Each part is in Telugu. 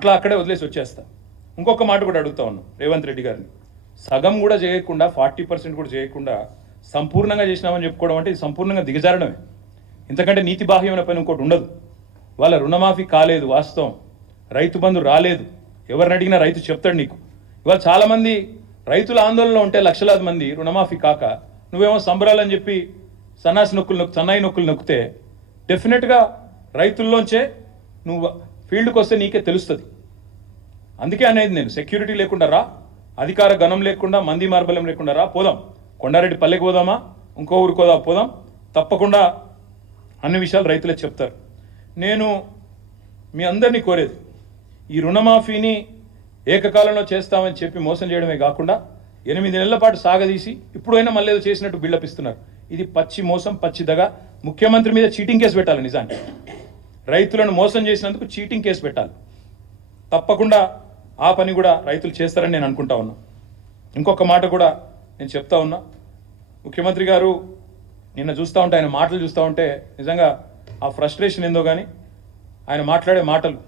అట్లా అక్కడే వదిలేసి వచ్చేస్తా. ఇంకొక మాట కూడా అడుగుతా ఉన్నాం రేవంత్ రెడ్డి గారిని, సగం కూడా చేయకుండా 40% కూడా చేయకుండా సంపూర్ణంగా చేసినామని చెప్పుకోవడం అంటే ఇది సంపూర్ణంగా దిగజారడమే. ఇంతకంటే నీతి బాహ్యమైన పని ఇంకోటి ఉండదు. వాళ్ళ రుణమాఫీ కాలేదు, వాస్తవం. రైతు బంధు రాలేదు, ఎవరిని అడిగినా రైతు చెప్తాడు నీకు. ఇవాళ చాలామంది రైతుల ఆందోళనలో ఉంటే లక్షలాది మంది రుణమాఫీ కాక నువ్వేమో సంబరాలని చెప్పి సన్నాయి నొక్కులు నొక్కితే డెఫినెట్గా రైతుల్లోంచే నువ్వు ఫీల్డ్కి వస్తే నీకే తెలుస్తుంది. అందుకే అనేది నేను, సెక్యూరిటీ లేకుండా రా, అధికార గణం లేకుండా మంది మార్బలం లేకుండా రా, పోదాం. కొండారెడ్డి పల్లెకి పోదామా, ఇంకో ఊరికి పోదాం. తప్పకుండా అన్ని విషయాలు రైతులే చెప్తారు. నేను మీ అందరినీ కోరేది, ఈ రుణమాఫీని ఏకకాలంలో చేస్తామని చెప్పి మోసం చేయడమే కాకుండా 8 నెలల పాటు సాగదీసి ఇప్పుడైనా మళ్ళీ ఏదో చేసినట్టు బిల్డప్ ఇస్తున్నారు. ఇది పచ్చి మోసం, పచ్చిదగా. ముఖ్యమంత్రి మీద చీటింగ్ కేసు పెట్టాలి. నిజానికి రైతులను మోసం చేసినందుకు చీటింగ్ కేసు పెట్టాలి. తప్పకుండా ఆ పని కూడా రైతులు చేస్తారని నేను అనుకుంటా ఉన్నా. ఇంకొక మాట కూడా నేను చెప్తా ఉన్నా, ముఖ్యమంత్రి గారు నిన్న చూస్తూ ఉంటే, ఆయన మాటలు చూస్తూ ఉంటే నిజంగా ఆ ఫ్రస్ట్రేషన్ ఏందో కానీ, ఆయన మాట్లాడే మాటలు,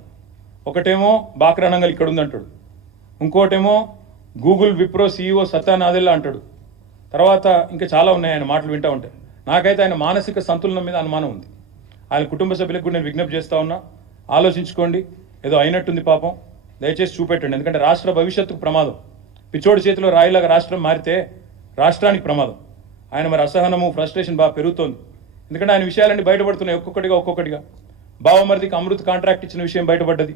ఒకటేమో బాక్రానంగల్ ఇక్కడ ఉందంటాడు, ఇంకోటేమో గూగుల్ విప్రో CEO సత్యానాదెల్లా అంటాడు, తర్వాత ఇంకా చాలా ఉన్నాయి ఆయన మాటలు వింటూ ఉంటే. నాకైతే ఆయన మానసిక సంతులనం మీద అనుమానం ఉంది. ఆయన కుటుంబ సభ్యులకు కూడా నేను విజ్ఞప్తి చేస్తూ ఉన్నా, ఆలోచించుకోండి. ఏదో అయినట్టుంది పాపం, దయచేసి చూపెట్టండి. ఎందుకంటే రాష్ట్ర భవిష్యత్తుకు ప్రమాదం. పిచ్చోడి చేతిలో రాయిలాగా రాష్ట్రం మారితే రాష్ట్రానికి ప్రమాదం. ఆయన మరి అసహనము, ఫ్రస్ట్రేషన్ బాగా పెరుగుతోంది. ఎందుకంటే ఆయన విషయాలన్నీ బయటపడుతున్నాయి ఒక్కొక్కటిగా. బావమరిదికి అమృత్ కాంట్రాక్ట్ ఇచ్చిన విషయం బయటపడ్డది,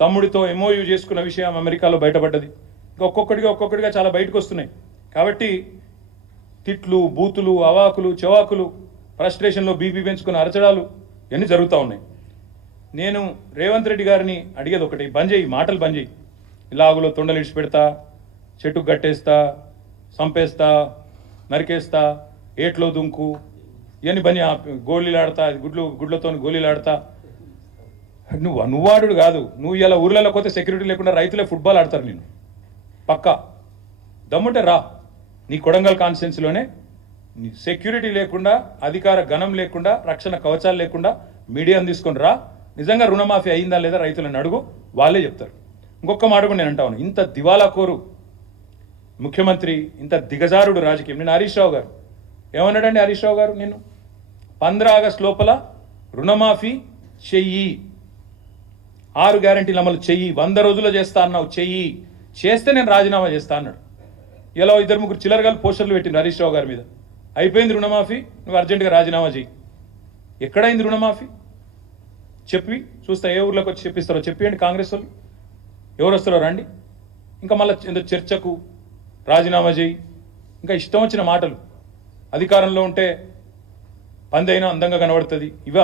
తమ్ముడితో MOU చేసుకున్న విషయం అమెరికాలో బయటపడ్డది. ఇంకా ఒక్కొక్కటిగా చాలా బయటకు వస్తున్నాయి. కాబట్టి తిట్లు, బూతులు, అవాకులు, చెవాకులు, ఫ్రస్ట్రేషన్లో బీపీ పెంచుకున్న అరచడాలు ఇవన్నీ జరుగుతూ ఉన్నాయి. నేను రేవంత్ రెడ్డి గారిని అడిగేది ఒకటి, బంద్ చేయి, మాటలు బంద్ చేయి. ఇలాగులో తొండలు ఇడిచి పెడతా, చెట్టుకు గట్టేస్తా, సంపేస్తా, నరికేస్తా, ఏట్లో దుంకు, ఇవన్నీ బంద్, గోళీలు ఆడతా, గుడ్లతో గోళీలు ఆడతా. నువ్వాడు కాదు, నువ్వు ఇలా ఊర్లలో పోతే సెక్యూరిటీ లేకుండా రైతులే ఫుట్బాల్ ఆడతారు. నేను పక్కా దమ్ముంటే రా, నీ కొడంగల్ కాన్స్టిట్యున్సీలోనే సెక్యూరిటీ లేకుండా, అధికార గణం లేకుండా, రక్షణ కవచాలు లేకుండా మీడియాను తీసుకొని రా. నిజంగా రుణమాఫీ అయిందా లేదా రైతులను అడుగు, వాళ్ళే చెప్తారు. ఇంకొక మాట కూడా నేను అంటా ఉన్నాను, ఇంత దివాలా కోరు ముఖ్యమంత్రి, ఇంత దిగజారుడు రాజకీయం. నేను హరీష్ రావు గారు ఏమన్నాడండి? హరీష్ రావు గారు నిన్ను 15 ఆగస్టు లోపల రుణమాఫీ చెయ్యి, 6 గ్యారెంటీలు అమలు చెయ్యి, 100 రోజుల్లో చేస్తా అన్నావు, చెయ్యి, చేస్తే నేను రాజీనామా చేస్తా అన్నాడు. ఇలా 2-3 చిల్లరగాలు పోస్టర్లు పెట్టింది హరీష్ రావు గారి మీద. అయిపోయింది రుణమాఫీ, నువ్వు అర్జెంటుగా రాజీనామా చెయ్యి. ఎక్కడైంది రుణమాఫీ? చెప్పి చూస్తా, ఏ ఊర్లోకి వచ్చి చెప్పిస్తారో చెప్పండి. కాంగ్రెస్ వాళ్ళు ఎవరు వస్తారో రండి. ఇంకా మళ్ళీ చర్చకు రాజీనామా చేయి, ఇంకా ఇష్టం వచ్చిన మాటలు. అధికారంలో ఉంటే పందైనా అందంగా కనబడుతుంది, ఇవే